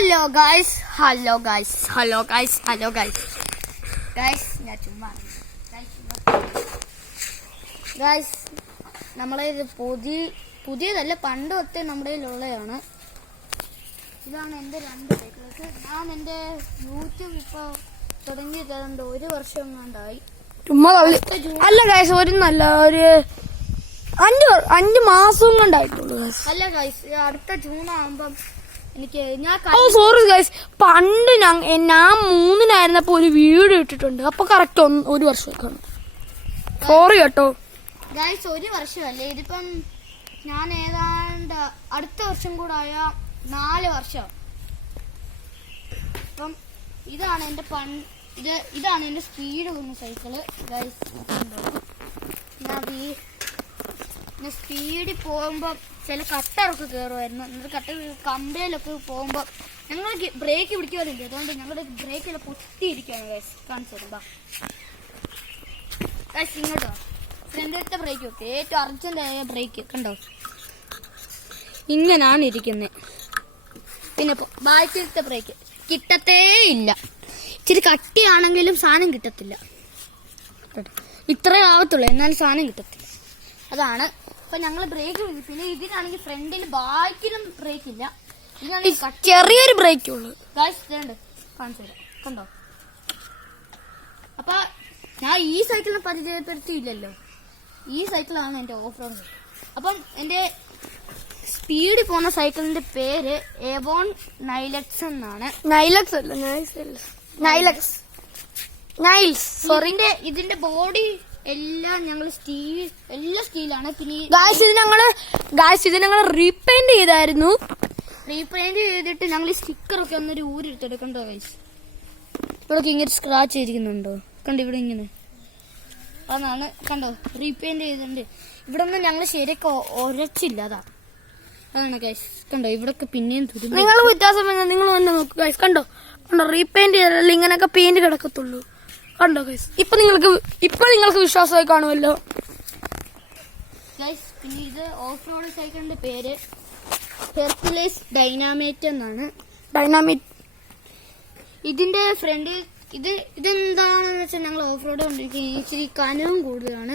Hello guys ഞാൻ ചുമ്മാ guys നമ്മളെ ഇത് പുതിയതല്ല, പണ്ട് തൊട്ടേ നമ്മുടെ ഉള്ളതാണ്. ഇതാണ് എൻ്റെ 2 സൈക്കിളൊക്കെ. ഞാൻ എൻ്റെ യൂട്യൂബ് ഇപ്പോൾ തുടങ്ങിയത് 1 വർഷം കൊണ്ടായി. ചുമ്മാ അല്ല ഗൈസ്, ഒരു 5 മാസം കൊണ്ടായിട്ടുള്ളൂ. അല്ല ഗൈസ്, അടുത്ത ജൂൺ ആകുമ്പം എനിക്ക് സോറി ഗൈസ്, പണ്ട് ഞാൻ 3-നായിരുന്നപ്പോ ഒരു വീഡിയോ ഇട്ടിട്ടുണ്ട്. അപ്പൊ കറക്റ്റ് 1 വർഷം. സോറി കേട്ടോ ഗൈസ്, 1 വർഷമല്ലേ ഇതിപ്പം. ഞാൻ ഏതാണ്ട് അടുത്ത വർഷം കൂടെ ആയ 4 വർഷം. അപ്പം ഇതാണ് എന്റെ ഇതാണ് എന്റെ സ്പീഡ് പോകുന്ന സൈക്കിള് ഗൈസ്. ഞാൻ സ്പീഡിൽ പോകുമ്പോ ചില കട്ടറൊക്കെ കയറുമായിരുന്നു. എന്നിട്ട് കമ്പയിലൊക്കെ പോകുമ്പോ ഞങ്ങൾ ബ്രേക്ക് പിടിക്കുമല്ലോ, അതുകൊണ്ട് ഞങ്ങളുടെ ബ്രേക്കെല്ലാം പൊട്ടിയിരിക്കുകയാണ് ഗൈസ്. കാണിച്ചു തരുമ്പോ ഗൈസ്, ഇങ്ങോട്ടോ ഫ്രണ്ടിലത്തെ ബ്രേക്ക് വെക്ക്, ഏറ്റവും അർജന്റ് ആയ ബ്രേക്ക് കണ്ടോ, ഇങ്ങനാണ് ഇരിക്കുന്നത്. പിന്നെ ബാക്കിലത്തെ ബ്രേക്ക് കിട്ടത്തേ ഇല്ല. ഇച്ചിരി കട്ടിയാണെങ്കിലും സാധനം കിട്ടത്തില്ല. ഇത്രേ ആവത്തുള്ളൂ, എന്നാലും സാധനം കിട്ടത്തില്ല. അതാണ് അപ്പൊ ഞങ്ങൾ ബ്രേക്ക്. പിന്നെ ഇതിനാണെങ്കിൽ ഫ്രണ്ടിൽ ബാക്കിലും ബ്രേക്ക് ഇല്ല, ചെറിയൊരു ബ്രേക്കേ ഉള്ളൂ. കാണിച്ചു തരാം കണ്ടോ. അപ്പൊ ഞാൻ ഈ സൈക്കിളിനെ പരിചയപ്പെടുത്തിയില്ലല്ലോ. ഈ സൈക്കിളാണ് എന്റെ ഓഫ് റോഡ്. അപ്പം എന്റെ സ്പീഡിൽ പോകുന്ന സൈക്കിളിന്റെ പേര് എവോൺ നൈലക്സ് എന്നാണ്. ഇതിന്റെ ബോഡി എല്ലാം ഞങ്ങൾ സ്റ്റീലാണ്. പിന്നെ ഇത് ഞങ്ങള് റീപെയിന്റ് ചെയ്തായിരുന്നു. റീപെയിന്റ് ചെയ്തിട്ട് ഞങ്ങൾ ഈ സ്റ്റിക്കറൊക്കെ ഒന്നൊരു ഊരെടുത്തെടുക്കണ്ടോ ഗൈസ്. ഇവിടെ ഇങ്ങനെ സ്ക്രാച്ച് ചെയ്തിരിക്കുന്നുണ്ടോ കണ്ടോ, ഇവിടെ ഇങ്ങനെ അതാണ് കണ്ടോ, റീപെയിന്റ് ചെയ്തിട്ടുണ്ട്. ഇവിടെ ഒന്നും ഞങ്ങൾ ശരിയൊക്കെ ഉരച്ചില്ല, അതാണ് ഗൈസ്. കണ്ടോ ഇവിടൊക്കെ പിന്നെയും തുരുമ്പി. നിങ്ങൾ വ്യത്യാസം നിങ്ങൾ തന്നെ നോക്കൂ ഗൈസ്. കണ്ടോ റീപെയിന്റ് ചെയ്തല്ലേ ഇങ്ങനെയൊക്കെ പെയിന്റ് കിടക്കത്തുള്ളൂ. കണ്ടോ ഗൈസ്, ഇപ്പൊ നിങ്ങൾക്ക് വിശ്വാസമായി കാണുമല്ലോ ഗൈസ്. പിന്നെ ഇത് ഓഫ് റോഡ് സൈക്കിളിന്റെ പേര് ഹെർക്കുലസ് ഡൈനാമൈറ്റ് എന്നാണ്. ഇതിന്റെ ഫ്രണ്ട് ഇതെന്താണെന്ന് വെച്ചാൽ ഞങ്ങൾ ഓഫ് റോഡ് കൊണ്ടിരിക്കുന്നത് ഇച്ചിരി കനവും കൂടുതലാണ്.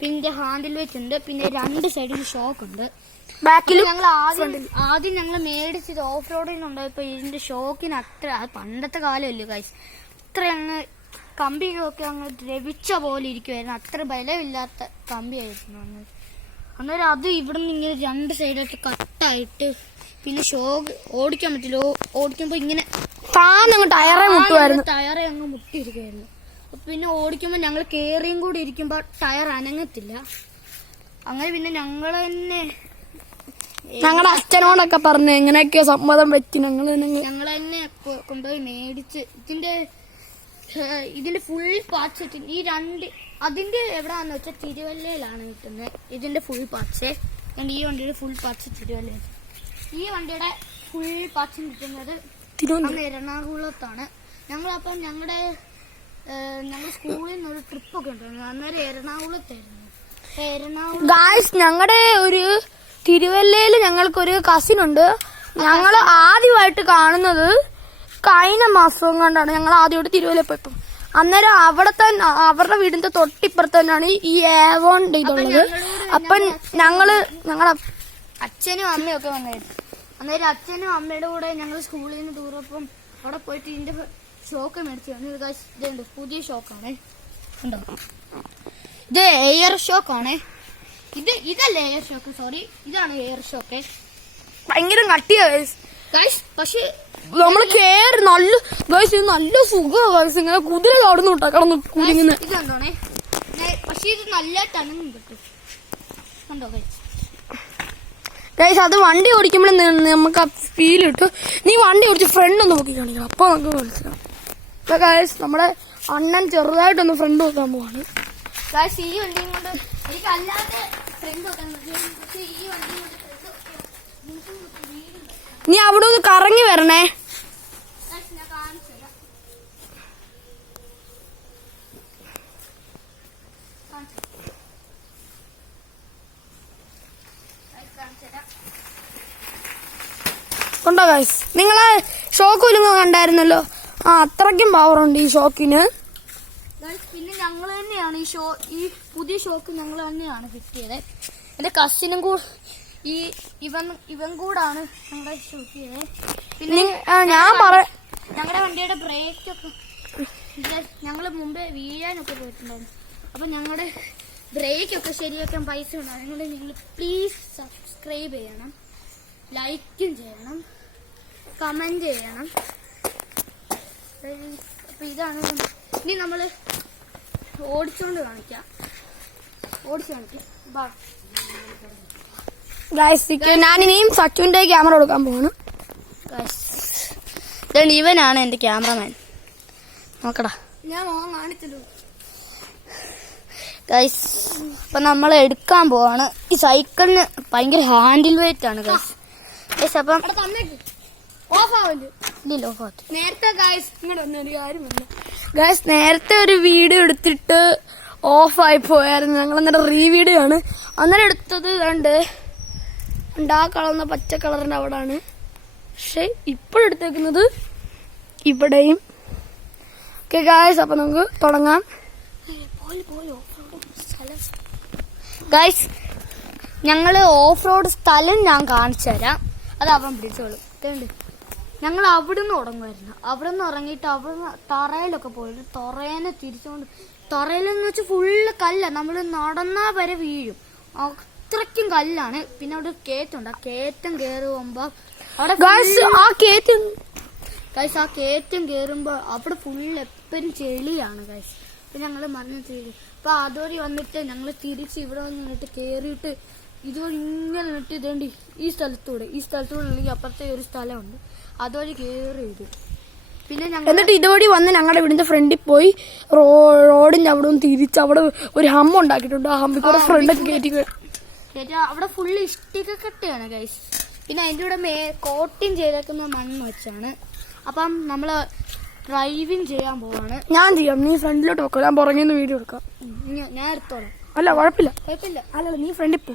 പിന്നെ ഹാൻഡിൽ വെച്ച് ഉണ്ട്. പിന്നെ 2 സൈഡിൽ ഷോക്ക് ഉണ്ട്. ബാക്കിൽ ഞങ്ങൾ ആദ്യം ഞങ്ങൾ മേടിച്ചത് ഓഫ് റോഡിൽ നിന്നുണ്ടായപ്പോ ഇതിന്റെ ഷോക്കിന് അത്ര, പണ്ടത്തെ കാലമല്ലേ ഗൈസ്, അത്ര അങ്ങ് കമ്പിയൊക്കെ അങ്ങ് ദ്രവിച്ച പോലെ ഇരിക്കുമായിരുന്നു. അത്ര ബലമില്ലാത്ത കമ്പിയായിരുന്നു അന്നേരം. അത് ഇവിടെ നിന്ന് ഇങ്ങനെ 2 സൈഡായിട്ട് കട്ടായിട്ട് പിന്നെ ഷോക്ക് ഓടിക്കാൻ പറ്റില്ല. ഓടിക്കുമ്പോ ഇങ്ങനെ ടയറെ അങ്ങ് മുട്ടിയിരിക്കുമായിരുന്നു. പിന്നെ ഓടിക്കുമ്പോ ഞങ്ങൾ കേറിയും കൂടി ഇരിക്കുമ്പോ ടയർ അനങ്ങത്തില്ല. അങ്ങനെ പിന്നെ ഞങ്ങളെ അച്ഛനോടൊക്കെ പറഞ്ഞു എങ്ങനെയൊക്കെ സമ്മതം വെച്ച് ഞങ്ങൾ തന്നെ കൊണ്ടുപോയി മേടിച്ച് ഇതിന്റെ ഫുൾ പാർട്സ് ഈ 2 അതിന്റെ എവിടാന്ന് വെച്ചാൽ തിരുവല്ലയിലാണ് കിട്ടുന്നത്. ഇതിന്റെ ഫുൾ പാർട്സ് ഈ വണ്ടിയുടെ ഫുൾ പാർട്സ് തിരുവല്ലയിൽ. ഈ വണ്ടിയുടെ ഫുൾ പാർട്സ് കിട്ടുന്നത് എറണാകുളത്താണ്. ഞങ്ങളപ്പം ഞങ്ങളുടെ സ്കൂളിൽ നിന്ന് ഒരു ട്രിപ്പ് ഒക്കെ ഉണ്ടായിരുന്നു. അന്നേരം എറണാകുളത്തായിരുന്നു. ഞങ്ങളുടെ ഒരു തിരുവല്ലയില് ഞങ്ങൾക്കൊരു കസിൻ ഉണ്ട്. ഞങ്ങൾ ആദ്യമായിട്ട് കാണുന്നത് കഴിഞ്ഞ മാസം കൊണ്ടാണ്. ഞങ്ങൾ ആദ്യമായിട്ട് തിരുവല്ല പോയപ്പോ അന്നേരം അവരുടെ വീടിന്റെ തൊട്ടിപ്പുറത്ത് തന്നെയാണ് ഈ ഏവോൺ ഇതുള്ളത്. അപ്പം ഞങ്ങളുടെ അച്ഛനും അമ്മയും ഒക്കെ വന്നായിരുന്നു. അന്നേരം അച്ഛനും അമ്മയുടെ കൂടെ ഞങ്ങൾ സ്കൂളിൽ നിന്ന് ടൂറപ്പം അവിടെ പോയിട്ട് ഇതിന്റെ ഷോക്ക് മേടിച്ചു. ഇതുണ്ട്, പുതിയ ഷോക്കാണ് ഉണ്ടോ. ഇത് എയർ ഷോക്കാണ്. ഇതല്ല എയർ ഷോക്ക്, സോറി, ഇതാണ് എയർ ഷോക്ക്. ഭയങ്കര കട്ടിയാ പക്ഷെ നമ്മള് കേറി നല്ല സുഖമാണ്. ഇങ്ങനെ കുതിര കടന്നു കിടന്നു കുലിങ്ങനെ. ഇതെന്താണേ, പക്ഷെ ഇത് നല്ല ടണും കിട്ടും കണ്ടോ ഗൈസ്. അത് വണ്ടി ഓടിക്കുമ്പോഴും നമുക്ക് ആ ഫീൽ കിട്ടും. നീ വണ്ടി ഓടിച്ച് ഫ്രണ്ട് ഒന്ന് നോക്കി കാണിക്കണം, അപ്പൊ നമുക്ക് മനസ്സിലാവും. അപ്പൊ ഗൈസ് നമ്മുടെ അണ്ണൻ ചെറുതായിട്ടൊന്ന് ഫ്രണ്ട് നോക്കാൻ പോവാണ്. ഈ വണ്ടിയും കൊണ്ട് എനിക്കല്ലാതെ ഫ്രണ്ട് നോക്കാൻ പറ്റും. പക്ഷെ ഈ വണ്ടി നീ അവിടെ ഒന്ന് കറങ്ങി വരണേ. കൊണ്ടോ ഗൈസ്, നിങ്ങളെ ഷോക്ക് ഒലുങ്ങ കണ്ടായിരുന്നല്ലോ. അത്രയ്ക്കും പവറുണ്ട് ഈ ഷോക്കിന്. പിന്നെ ഞങ്ങൾ തന്നെയാണ് ഈ പുതിയ ഷോക്ക് ഞങ്ങൾ തന്നെയാണ് കിട്ടിയത്. എന്റെ കസിനും കൂടെ ഇവൻ കൂടാണ് ഞങ്ങളുടെ ഷൂട്ട് ചെയ്തത്. പിന്നെ ഞങ്ങളുടെ വണ്ടിയുടെ ബ്രേക്കൊക്കെ ഞങ്ങൾ മുമ്പേ വീഴാനൊക്കെ പോയിട്ടുണ്ടായിരുന്നു. അപ്പൊ ഞങ്ങളുടെ ബ്രേക്കൊക്കെ ശരിയാക്കാൻ പൈസ ഉണ്ട്. അതുകൊണ്ട് നിങ്ങൾ പ്ലീസ് സബ്സ്ക്രൈബ് ചെയ്യണം, ലൈക്കും ചെയ്യണം, കമന്റ് ചെയ്യണം. അപ്പൊ ഇതാണ്. ഇനി നമ്മള് ഓടിച്ചു കാണിക്കാം. ഞാനിനിയും സച്ചുവിന്റെ ക്യാമറ കൊടുക്കാൻ പോവാണ്. ഇവനാണ് എന്റെ ക്യാമറമാൻ. നോക്കടാ, ഞാൻ കാണിച്ചല്ലോ ഗൈസ്. അപ്പൊ നമ്മൾ എടുക്കാൻ പോവാണ്. ഈ സൈക്കിളിന് ഭയങ്കര ഹാൻഡിൽ വെയിറ്റ് ആണ് ഗൈസ്. അപ്പം നേരത്തെ ഒരു വീഡിയോ എടുത്തിട്ട് ഓഫായി പോയായിരുന്നു. ഞങ്ങൾ അന്നേരം റീവീഡിയോ ആണ് അന്നേരം എടുത്തത്. ആ കളർന്ന പച്ച കളറിന്റെ അവിടാണ്. പക്ഷെ ഇപ്പോഴെടുത്തേക്കുന്നത് ഇവിടെയും. ഓക്കെ ഗായ്സ്, അപ്പൊ നമുക്ക് തുടങ്ങാം. ഗൈസ്, ഞങ്ങള് ഓഫ് റോഡ് സ്ഥലം ഞാൻ കാണിച്ചു തരാം. അത് അവൻ പിടിച്ചോളും. ഞങ്ങൾ അവിടുന്ന് തുടങ്ങുമായിരുന്നു. അവിടുന്ന് ഇറങ്ങിയിട്ട് അവിടുന്ന് തറയിലൊക്കെ പോയിട്ട് തറേനെ തിരിച്ചുകൊണ്ട്, തറയിലെന്ന് വെച്ചാൽ ഫുള്ള് കല്ല. നമ്മൾ നടന്നാ വരെ വീഴും, അത്രയ്ക്കും കല്ലാണ്. പിന്നെ അവിടെ കയറ്റുണ്ട്. ആ കയറ്റം കയറുമ്പോ അവിടെ ആ കയറ്റം കയറുമ്പോ അവിടെ ഫുള്ള് എപ്പോഴും ചെളിയാണ് ഗൈസ്. അപ്പൊ ഞങ്ങള് മറിഞ്ഞ ചെളി. അപ്പൊ അതുവഴി വന്നിട്ട് ഞങ്ങള് തിരിച്ച് ഇവിടെ വന്നിട്ട് കേറിയിട്ട് ഇതുവഴി ഇങ്ങനെ നിന്നിട്ട് ഇതേണ്ടി ഈ സ്ഥലത്തൂടെ അല്ലെങ്കിൽ അപ്പുറത്തെ ഒരു സ്ഥലമുണ്ട്, അതുവഴി കേറി ഇത്. പിന്നെ എന്നിട്ട് ഇതുവഴി വന്ന് ഞങ്ങളുടെ വീടിന്റെ ഫ്രണ്ടിൽ പോയി റോഡിന്റെ അവിടെ തിരിച്ച് അവിടെ ഒരു ഹമ്മ ഉണ്ടാക്കിയിട്ടുണ്ട്. ആ ഹമ്മിൽ കൂടെ ഫ്രണ്ടൊക്കെ കയറ്റി അവിടെ ഫുള്ള് ഇഷ്ടിക കെട്ടിയാണ് ഗൈസ്. പിന്നെ അതിന്റെ കൂടെ കോട്ടിങ് ചെയ്തേക്കുന്ന മണ്ണ് വെച്ചാണ്. അപ്പം നമ്മള് ഡ്രൈവിംഗ് ചെയ്യാൻ പോവാണ്. ഞാൻ ചെയ്യാം, നീ ഫ്രണ്ടിലോട്ട് വെക്കാം, ഞാൻ പുറകെ നിന്ന് വീഡിയോ എടുക്കാം. ഞാൻ എടുത്തോളാം. അല്ല കുഴപ്പമില്ല. അല്ല നീ ഫ്രണ്ടിൽ പോ.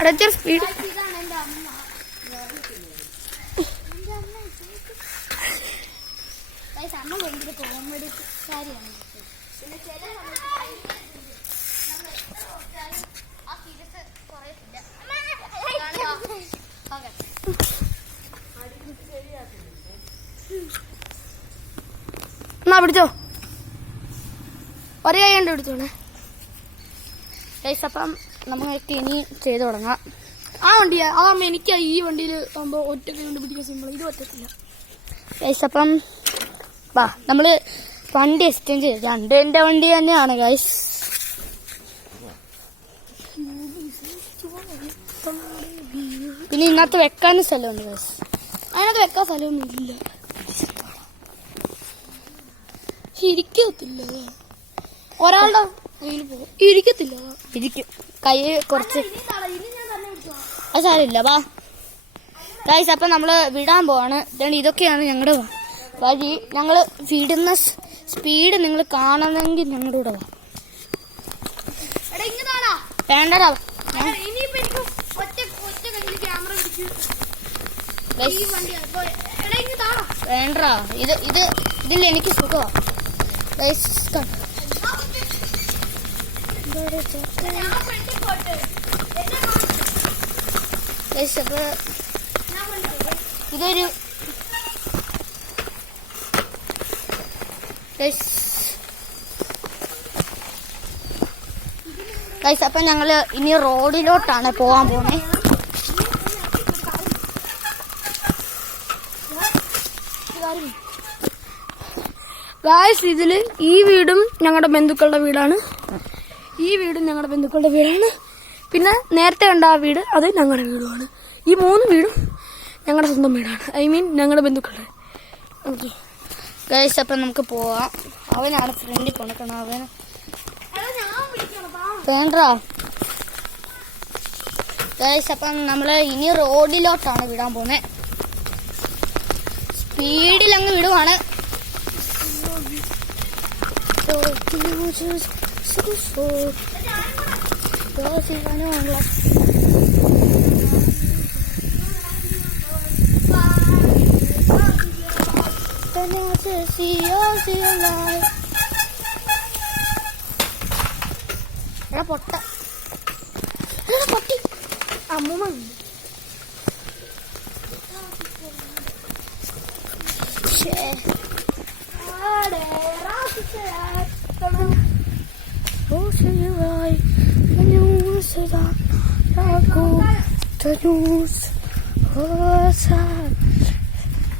അടച്ച സ്പീഡ്. അമ്മ ഭയങ്കര കോമഡി കാര്യമാണ്. പിന്നെ ചില എന്നാ പിടിച്ചോ, ഒരേ കൈ കൊണ്ട് പിടിച്ചോണേ. അപ്പം നമുക്ക് ഇനി ചെയ്ത് തുടങ്ങാം. ആ വണ്ടിയാ അതാകുമ്പോ എനിക്ക് ഈ വണ്ടിയിൽ ആകുമ്പോ ഒറ്റ കൈ കൊണ്ട് പിടിക്കാൻ സിമ്പിൾ, ഇത് പറ്റത്തില്ല. അപ്പം വാ, നമ്മള് വണ്ടി എക്സ്ചേഞ്ച് ചെയ്ത്. എന്റെ വണ്ടി തന്നെയാണ് ഗൈസ്. പിന്നെ ഇതിനകത്ത് വെക്കാനും സ്ഥലമുണ്ട് ഗൈസ്. അതിനകത്ത് വെക്കാൻ സ്ഥലമൊന്നും ഇല്ല, ഇരിക്കത്തില്ല. ഒരാളുടെ കയ്യിൽ പോകും, ഇരിക്കത്തില്ല. ഇരിക്കും, കൈ കുറച്ച് അത് സാരമില്ല. വാ ഗൈസ്, അപ്പം നമ്മള് വിടാൻ പോവാണ്. ഇതൊക്കെയാണ് ഞങ്ങളുടെ വഴി. ഞങ്ങള് വിടുന്ന സ്പീഡ് നിങ്ങൾ കാണണമെങ്കിൽ ഞങ്ങളുടെ കൂടെ വാ. വേണ്ടടാ, വേണ്ടാ. ഇതിൽ എനിക്ക് സുഖമാ. ഇതൊരു ഗൈസ്, അപ്പൊ ഞങ്ങള് ഇനി റോഡിലോട്ടാണ് പോവാൻ പോണേ. ഗായ്സ്, ഇതില് ഈ വീടും ഞങ്ങളുടെ ബന്ധുക്കളുടെ വീടാണ്, ഈ വീടും ഞങ്ങളുടെ ബന്ധുക്കളുടെ വീടാണ്. പിന്നെ നേരത്തെ കണ്ട ആ വീട് അത് ഞങ്ങളുടെ വീടുമാണ്. ഈ 3 വീടും ഞങ്ങളുടെ സ്വന്തം വീടാണ്. ഐ മീൻ ഞങ്ങളുടെ ബന്ധുക്കളുടെ. ഓക്കെ, ഗൈസ് അപ്പം നമുക്ക് പോവാം. അവനാണ് ഫ്രണ്ടിൽ പോണക്കണം. അവന് വേണ്ട ഗൈസ്. അപ്പം നമ്മൾ ഇനി റോഡിലോട്ടാണ് വിടാൻ പോകുന്നത്. സ്പീഡിൽ അങ്ങ് വിടുവാണ്. പൊട്ട പൊട്ടി അമ്മൂമ്മ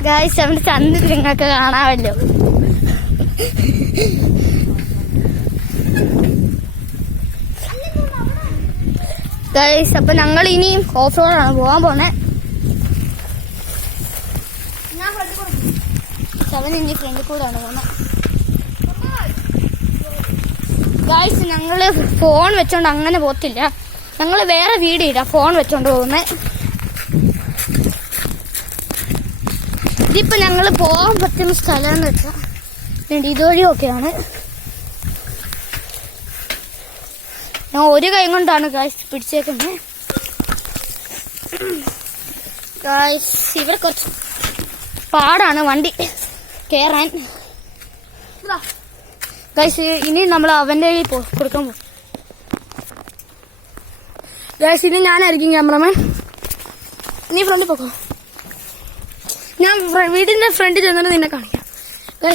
ഗായ്സ് അവന്റെ ചന്ദ്രൻ നിങ്ങൾക്ക് കാണാമല്ലോ. ഗായ്സ് അപ്പൊ ഞങ്ങൾ ഇനിയും ഓഫ് റോഡാണ് പോകാൻ പോണേ. 7 ഇഞ്ച് ഫ്രണ്ടിൽ കൂടെയാണ് പോകുന്നത്. ഗായ്സ് ഞങ്ങള് ഫോൺ വെച്ചോണ്ട് അങ്ങനെ പോകത്തില്ല. ഞങ്ങൾ വേറെ വീഡിയോ ഇടാം ഫോൺ വെച്ചോണ്ട് പോകുന്നത്. ഇതിപ്പോ ഞങ്ങൾ പോകാൻ പറ്റുന്ന സ്ഥലം എന്ന് വെച്ചാൽ ഇതുവഴിയൊക്കെയാണ്. ഞാൻ ഒരു കൈ കൊണ്ടാണ് ഗായ്സ് പിടിച്ചേക്കുന്നത്. ഗായ്സ് ഇവിടെ കുറച്ച് പാടാണ് വണ്ടി കയറാൻ. ഗായ്സ് ഇനി നമ്മൾ അവന്റെ കയ്യിൽ കൊടുക്കാൻ പോകും. ഗായ്സ് ഇനി ഞാനായിരിക്കും ക്യാമറമാൻ. നീ ഫ്രണ്ടിൽ പോക്കോ. ഞാൻ വീടിന്റെ ഫ്രണ്ടിൽ ചെന്നിട്ട് നിന്നെ കാണിക്കാം.